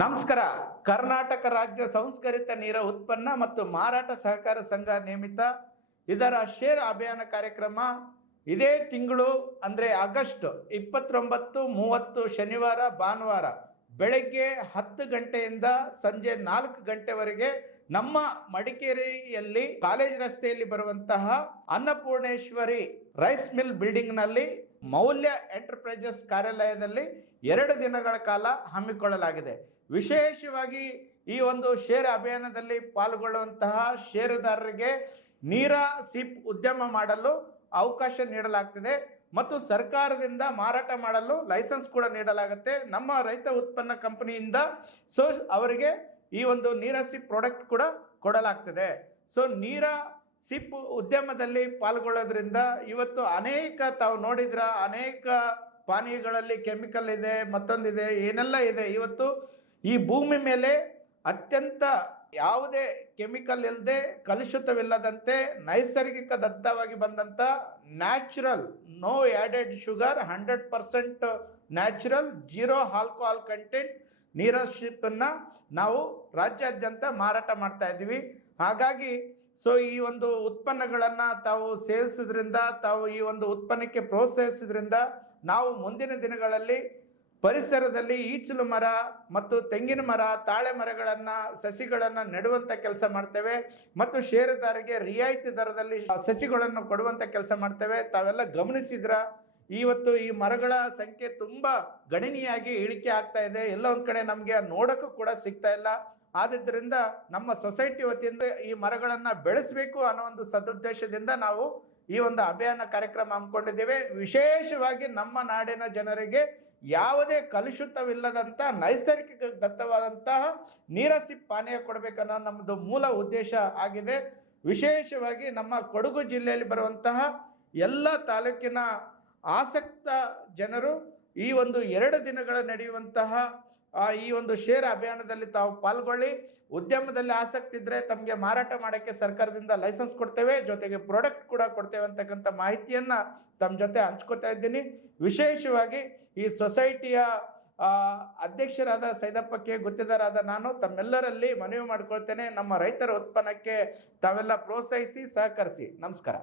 ನಮಸ್ಕಾರ. ಕರ್ನಾಟಕ ರಾಜ್ಯ ಸಂಸ್ಕರಿತ ನೀರ ಉತ್ಪನ್ನ ಮತ್ತು ಮಾರಾಟ ಸಹಕಾರ ಸಂಘ ನೇಮಿತ ಇದರ ಶೇರ್ ಅಭಿಯಾನ ಕಾರ್ಯಕ್ರಮ ಇದೇ ತಿಂಗಳು ಅಂದರೆ ಆಗಸ್ಟ್ 29, 30 ಶನಿವಾರ ಭಾನುವಾರ ಬೆಳಗ್ಗೆ 10 ಗಂಟೆಯಿಂದ ಸಂಜೆ 4 ಗಂಟೆವರೆಗೆ ನಮ್ಮ ಮಡಿಕೇರಿಯಲ್ಲಿ ಕಾಲೇಜ್ ರಸ್ತೆಯಲ್ಲಿ ಬರುವಂತಹ ಅನ್ನಪೂರ್ಣೇಶ್ವರಿ ರೈಸ್ ಮಿಲ್ ಬಿಲ್ಡಿಂಗ್ ನಲ್ಲಿ ಮೌಲ್ಯ ಎಂಟರ್ಪ್ರೈಸಸ್ ಕಾರ್ಯಾಲಯದಲ್ಲಿ 2 ದಿನಗಳ ಕಾಲ ಹಮ್ಮಿಕೊಳ್ಳಲಾಗಿದೆ. ವಿಶೇಷವಾಗಿ ಈ ಒಂದು ಶೇರ್ ಅಭಿಯಾನದಲ್ಲಿ ಪಾಲ್ಗೊಳ್ಳುವಂತಹ ಷೇರುದಾರರಿಗೆ ನೀರ ಸಿಪ್ ಉದ್ಯಮ ಮಾಡಲು ಅವಕಾಶ ನೀಡಲಾಗ್ತಿದೆ ಮತ್ತು ಸರ್ಕಾರದಿಂದ ಮಾರಾಟ ಮಾಡಲು ಲೈಸೆನ್ಸ್ ಕೂಡ ನೀಡಲಾಗುತ್ತೆ. ನಮ್ಮ ರೈತ ಉತ್ಪನ್ನ ಕಂಪನಿಯಿಂದ ಅವರಿಗೆ ಈ ಒಂದು ನೀರ ಸಿಪ್ ಪ್ರಾಡಕ್ಟ್ ಕೂಡ ಕೊಡಲಾಗ್ತದೆ. ನೀರ ಸಿಪ್ ಉದ್ಯಮದಲ್ಲಿ ಪಾಲ್ಗೊಳ್ಳೋದ್ರಿಂದ ಇವತ್ತು ಅನೇಕ ತಾವು ನೋಡಿದ್ರ ಅನೇಕ ಪಾನೀಯಗಳಲ್ಲಿ ಕೆಮಿಕಲ್ ಇದೆ, ಮತ್ತೊಂದಿದೆ, ಏನೆಲ್ಲ ಇದೆ. ಇವತ್ತು ಈ ಭೂಮಿ ಮೇಲೆ ಅತ್ಯಂತ ಯಾವುದೇ ಕೆಮಿಕಲ್ ಇಲ್ಲದೆ ಕಲುಷಿತವಿಲ್ಲದಂತೆ ನೈಸರ್ಗಿಕ ದತ್ತವಾಗಿ ಬಂದಂಥ natural, no added sugar, 100% natural, 0 alcohol content ನೀರ ಸಿಪ್ಪನ್ನು ನಾವು ರಾಜ್ಯಾದ್ಯಂತ ಮಾರಾಟ ಮಾಡ್ತಾ ಇದ್ದೀವಿ. ಹಾಗಾಗಿ ಈ ಒಂದು ಉತ್ಪನ್ನಗಳನ್ನು ತಾವು ಸೇವಿಸೋದ್ರಿಂದ, ತಾವು ಈ ಒಂದು ಉತ್ಪನ್ನಕ್ಕೆ ಪ್ರೋತ್ಸಾಹಿಸೋದ್ರಿಂದ ನಾವು ಮುಂದಿನ ದಿನಗಳಲ್ಲಿ ಪರಿಸರದಲ್ಲಿ ಈಚಲು ಮರ ಮತ್ತು ತೆಂಗಿನ ಮರ, ತಾಳೆ ಮರಗಳನ್ನು, ಸಸಿಗಳನ್ನು ನೆಡುವಂಥ ಕೆಲಸ ಮಾಡ್ತೇವೆ ಮತ್ತು ಷೇರುದಾರರಿಗೆ ರಿಯಾಯಿತಿ ದರದಲ್ಲಿ ಸಸಿಗಳನ್ನು ಕೊಡುವಂಥ ಕೆಲಸ ಮಾಡ್ತೇವೆ. ತಾವೆಲ್ಲ ಗಮನಿಸಿದ್ರ ಇವತ್ತು ಈ ಮರಗಳ ಸಂಖ್ಯೆ ತುಂಬ ಗಣನೀಯವಾಗಿ ಇಳಿಕೆ ಆಗ್ತಾ ಇದೆ. ಎಲ್ಲ ಒಂದು ಕಡೆ ನಮಗೆ ನೋಡೋಕ್ಕೂ ಕೂಡ ಸಿಗ್ತಾ ಇಲ್ಲ. ಆದ್ದರಿಂದ ನಮ್ಮ ಸೊಸೈಟಿ ವತಿಯಿಂದ ಈ ಮರಗಳನ್ನು ಬೆಳೆಸಬೇಕು ಅನ್ನೋ ಒಂದು ಸದುದ್ದೇಶದಿಂದ ನಾವು ಈ ಒಂದು ಅಭಿಯಾನ ಕಾರ್ಯಕ್ರಮ ಹಮ್ಮಿಕೊಂಡಿದ್ದೇವೆ. ವಿಶೇಷವಾಗಿ ನಮ್ಮ ನಾಡಿನ ಜನರಿಗೆ ಯಾವುದೇ ಕಲುಷಿತವಿಲ್ಲದಂಥ ನೈಸರ್ಗಿಕ ದತ್ತವಾದಂತಹ ನೀರ ಸಿಪ್ ಪಾನೀಯ ಕೊಡಬೇಕನ್ನೋ ನಮ್ಮದು ಮೂಲ ಉದ್ದೇಶ ಆಗಿದೆ. ವಿಶೇಷವಾಗಿ ನಮ್ಮ ಕೊಡಗು ಜಿಲ್ಲೆಯಲ್ಲಿ ಬರುವಂತಹ ಎಲ್ಲ ತಾಲೂಕಿನ ಆಸಕ್ತ ಜನರು ಈ ಒಂದು 2 ದಿನಗಳ ನಡೆಯುವಂತಹ ಈ ಒಂದು ಶೇರ್ ಅಭಿಯಾನದಲ್ಲಿ ತಾವು ಪಾಲ್ಗೊಳ್ಳಿ. ಉದ್ಯಮದಲ್ಲಿ ಆಸಕ್ತಿ ಇದ್ದರೆ ತಮಗೆ ಮಾರಾಟ ಮಾಡೋಕ್ಕೆ ಸರ್ಕಾರದಿಂದ ಲೈಸೆನ್ಸ್ ಕೊಡ್ತೇವೆ, ಜೊತೆಗೆ ಪ್ರಾಡಕ್ಟ್ ಕೂಡ ಕೊಡ್ತೇವೆ ಅಂತಕ್ಕಂಥ ಮಾಹಿತಿಯನ್ನು ತಮ್ಮ ಜೊತೆ ಹಂಚ್ಕೋತಾ ಇದ್ದೀನಿ. ವಿಶೇಷವಾಗಿ ಈ ಸೊಸೈಟಿಯ ಅಧ್ಯಕ್ಷರಾದ ಸೈದಪ್ಪಕ್ಕೆ ಗುತ್ತಿದಾರಾದ ನಾನು ತಮ್ಮೆಲ್ಲರಲ್ಲಿ ಮನವಿ ಮಾಡಿಕೊಳ್ತೇನೆ, ನಮ್ಮ ರೈತರ ಉತ್ಪನ್ನಕ್ಕೆ ತಾವೆಲ್ಲ ಪ್ರೋತ್ಸಾಹಿಸಿ, ಸಹಕರಿಸಿ. ನಮಸ್ಕಾರ.